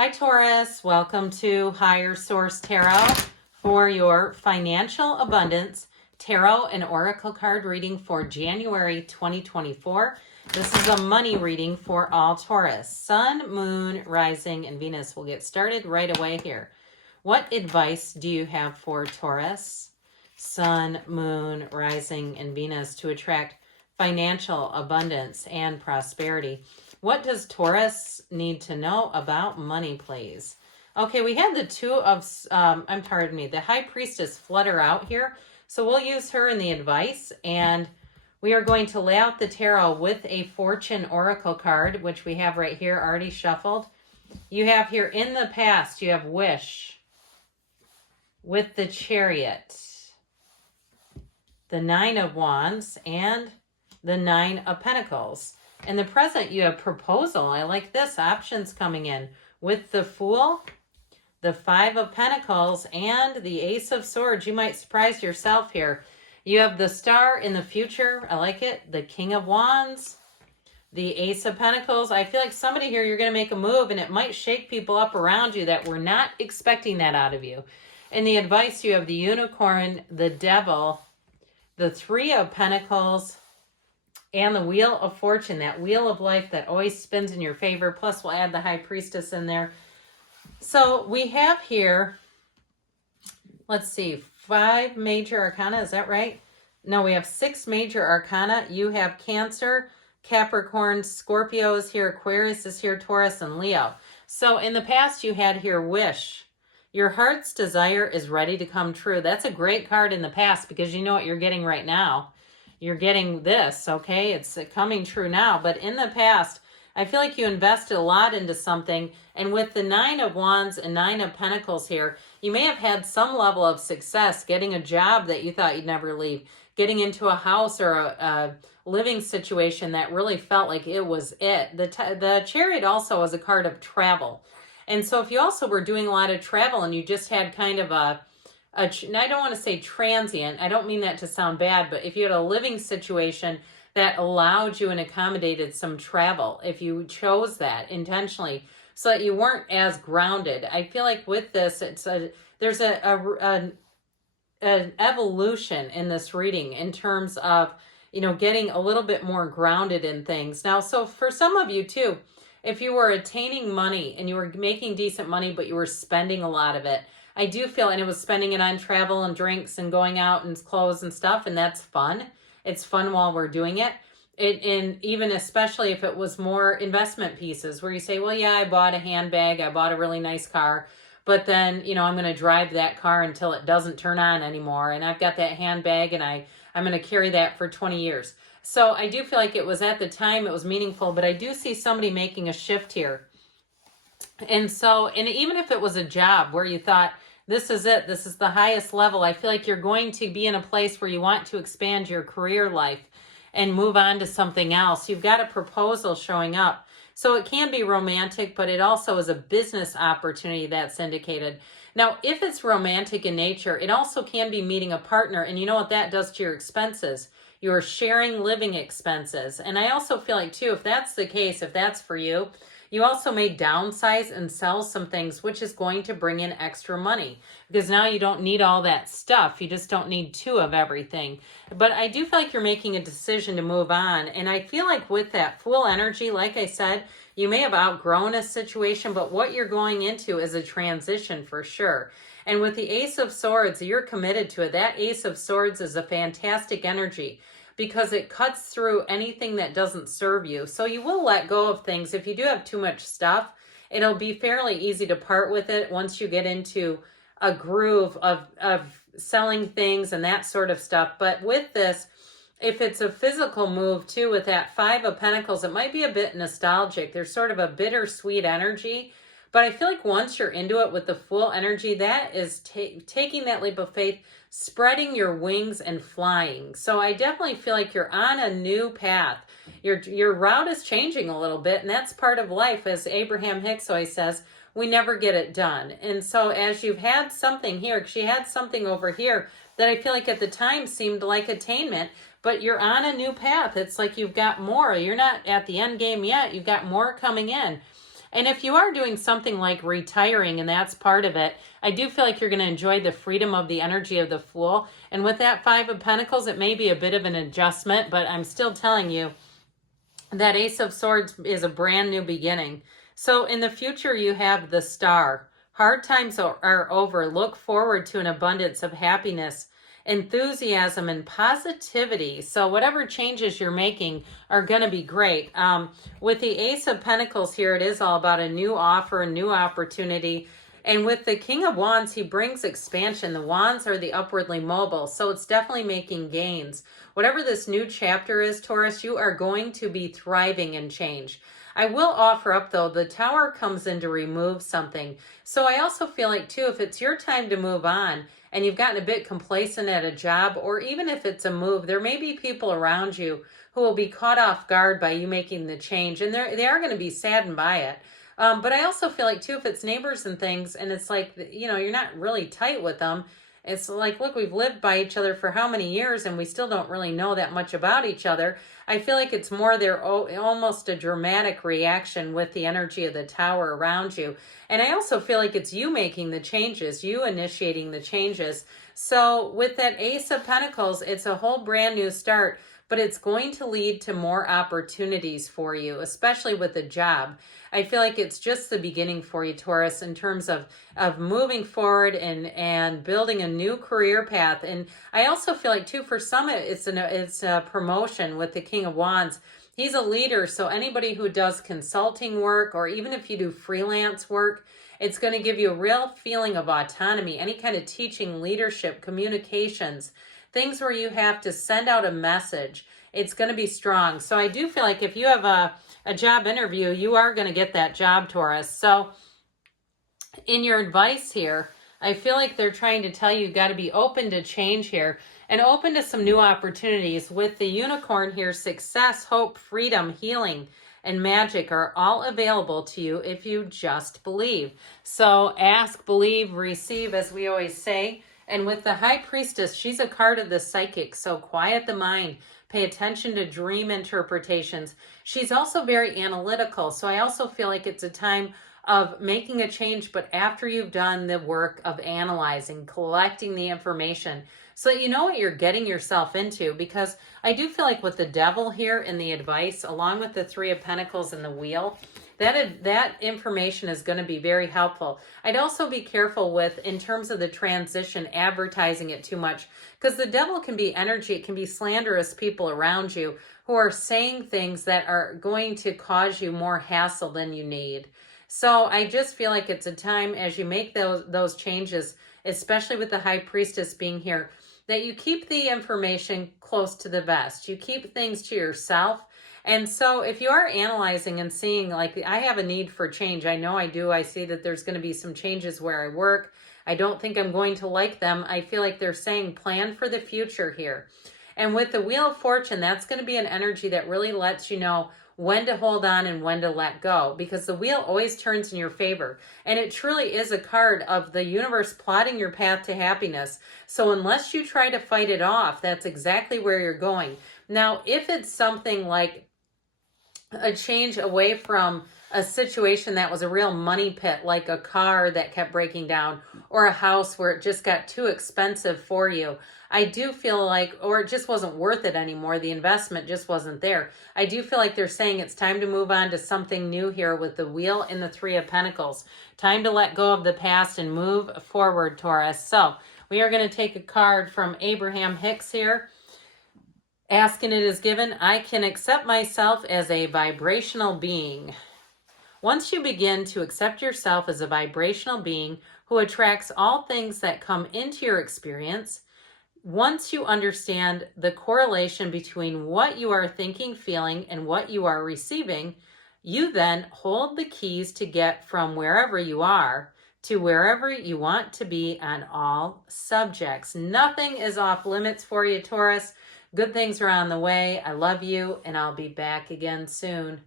Hi Taurus, welcome to Higher Source Tarot for your financial abundance tarot and oracle card reading for January 2024. This is a money reading for all Taurus. Sun, Moon, Rising, and Venus. We'll get started right away here. What advice do you have for Taurus, Sun, Moon, Rising, and Venus to attract financial abundance and prosperity? What does Taurus need to know about money, please? Okay, we had the the High Priestess flutter out here. So we'll use her in the advice. And we are going to lay out the tarot with a Fortune Oracle card, which we have right here already shuffled. You have here in the past, you have Wish with the Chariot, the Nine of Wands, and the Nine of Pentacles. In the present, you have Proposal. I like this. Options coming in with the Fool, the Five of Pentacles, and the Ace of Swords. You might surprise yourself here. You have the Star in the future. I like it. The King of Wands, the Ace of Pentacles. I feel like somebody here, you're going to make a move, and it might shake people up around you that were not expecting that out of you. In the advice, you have the Unicorn, the Devil, the Three of Pentacles, and the Wheel of Fortune, that wheel of life that always spins in your favor. Plus, we'll add the High Priestess in there. So we have here, let's see, 5 major arcana. Is that right? No, we have 6 major arcana. You have Cancer, Capricorn, Scorpio is here, Aquarius is here, Taurus, and Leo. So in the past, you had here Wish. Your heart's desire is ready to come true. That's a great card in the past because you know what you're getting right now. You're getting this, okay? It's coming true now. But in the past, I feel like you invested a lot into something. And with the Nine of Wands and Nine of Pentacles here, you may have had some level of success getting a job that you thought you'd never leave, getting into a house or a living situation that really felt like it was it. The Chariot also is a card of travel. And so if you also were doing a lot of travel and you just had kind of I don't want to say transient, I don't mean that to sound bad, but if you had a living situation that allowed you and accommodated some travel, if you chose that intentionally so that you weren't as grounded, I feel like with this, there's an evolution in this reading in terms of, getting a little bit more grounded in things. Now, so for some of you too, if you were attaining money and you were making decent money, but you were spending a lot of it, I do feel, and it was spending it on travel and drinks and going out and clothes and stuff, and that's fun. It's fun while we're doing it. And even especially if it was more investment pieces where you say, well, yeah, I bought a handbag, I bought a really nice car, but then, I'm going to drive that car until it doesn't turn on anymore. And I've got that handbag and I'm going to carry that for 20 years. So I do feel like it was at the time, it was meaningful, but I do see somebody making a shift here. And so, and even if it was a job where you thought, this is it, this is the highest level, I feel like you're going to be in a place where you want to expand your career life and move on to something else. You've got a proposal showing up. So it can be romantic, but it also is a business opportunity that's indicated. Now, if it's romantic in nature, it also can be meeting a partner. And you know what that does to your expenses? You're sharing living expenses. And I also feel like, too, if that's the case, if that's for you, you also may downsize and sell some things, which is going to bring in extra money because now you don't need all that stuff. You just don't need 2 of everything. But I do feel like you're making a decision to move on. And I feel like with that Fool energy, like I said, you may have outgrown a situation, but what you're going into is a transition for sure. And with the Ace of Swords, you're committed to it. That Ace of Swords is a fantastic energy, because it cuts through anything that doesn't serve you. So you will let go of things. If you do have too much stuff, it'll be fairly easy to part with it once you get into a groove of selling things and that sort of stuff. But with this, if it's a physical move too, with that Five of Pentacles, it might be a bit nostalgic. There's sort of a bittersweet energy. But I feel like once you're into it with the Fool energy, that is taking that leap of faith, spreading your wings and flying. So I definitely feel like you're on a new path. Your route is changing a little bit, and that's part of life. As Abraham Hicks always says, we never get it done. And so as you've had something here, she had something over here that I feel like at the time seemed like attainment, but you're on a new path. It's like you've got more. You're not at the end game yet. You've got more coming in. And if you are doing something like retiring and that's part of it, I do feel like you're going to enjoy the freedom of the energy of the Fool. And with that Five of Pentacles, it may be a bit of an adjustment, but I'm still telling you that Ace of Swords is a brand new beginning. So in the future, you have the Star. Hard times are over. Look forward to an abundance of happiness, enthusiasm, and positivity. So whatever changes you're making are going to be great. With the Ace of Pentacles here, it is all about a new offer, a new opportunity. And with the King of Wands, he brings expansion. The Wands are the upwardly mobile, so it's definitely making gains. Whatever this new chapter is, Taurus, you are going to be thriving in change. I will offer up, though, the Tower comes in to remove something. So I also feel like, too, if it's your time to move on and you've gotten a bit complacent at a job, or even if it's a move, there may be people around you who will be caught off guard by you making the change, and they are going to be saddened by it. But I also feel like, too, if it's neighbors and things, and it's like, you're not really tight with them, it's like, look, we've lived by each other for how many years, and we still don't really know that much about each other. I feel like it's more almost a dramatic reaction with the energy of the Tower around you. And I also feel like it's you making the changes, you initiating the changes. So with that Ace of Pentacles, it's a whole brand new start, but it's going to lead to more opportunities for you, especially with a job. I feel like it's just the beginning for you, Taurus, in terms of moving forward and building a new career path. And I also feel like, too, for some, it's a promotion with the King of Wands. He's a leader, so anybody who does consulting work, or even if you do freelance work, it's going to give you a real feeling of autonomy. Any kind of teaching, leadership, communications, things where you have to send out a message, it's going to be strong. So I do feel like if you have a job interview, you are going to get that job, Taurus. So in your advice here, I feel like they're trying to tell you got to be open to change here and open to some new opportunities. With the Unicorn here, success, hope, freedom, healing, and magic are all available to you if you just believe. So ask, believe, receive, as we always say. And with the High Priestess, she's a card of the psychic, so quiet the mind. Pay attention to dream interpretations. She's also very analytical, so I also feel like it's a time of making a change, but after you've done the work of analyzing, collecting the information, so that you know what you're getting yourself into. Because I do feel like with the Devil here in the advice, along with the Three of Pentacles and the Wheel, that information is going to be very helpful. I'd also be careful with, in terms of the transition, advertising it too much, because the Devil can be energy. It can be slanderous people around you who are saying things that are going to cause you more hassle than you need. So I just feel like it's a time, as you make those changes, especially with the High Priestess being here, that you keep the information close to the vest. You keep things to yourself. And so if you are analyzing and seeing, like, I have a need for change, I know I do. I see that there's going to be some changes where I work. I don't think I'm going to like them. I feel like they're saying plan for the future here. And with the Wheel of Fortune, that's going to be an energy that really lets you know when to hold on and when to let go, because the wheel always turns in your favor. And it truly is a card of the universe plotting your path to happiness. So unless you try to fight it off, that's exactly where you're going. Now, if it's something like a change away from a situation that was a real money pit, like a car that kept breaking down, or a house where it just got too expensive for you, I do feel like, or it just wasn't worth it anymore, the investment just wasn't there, I do feel like they're saying it's time to move on to something new here with the Wheel and the Three of Pentacles. Time to let go of the past and move forward, Taurus. So we are going to take a card from Abraham Hicks here. Asking it is given. I can accept myself as a vibrational being. Once you begin to accept yourself as a vibrational being who attracts all things that come into your experience, once you understand the correlation between what you are thinking, feeling, and what you are receiving, you then hold the keys to get from wherever you are to wherever you want to be on all subjects. Nothing is off limits for you, Taurus. Good things are on the way. I love you, and I'll be back again soon.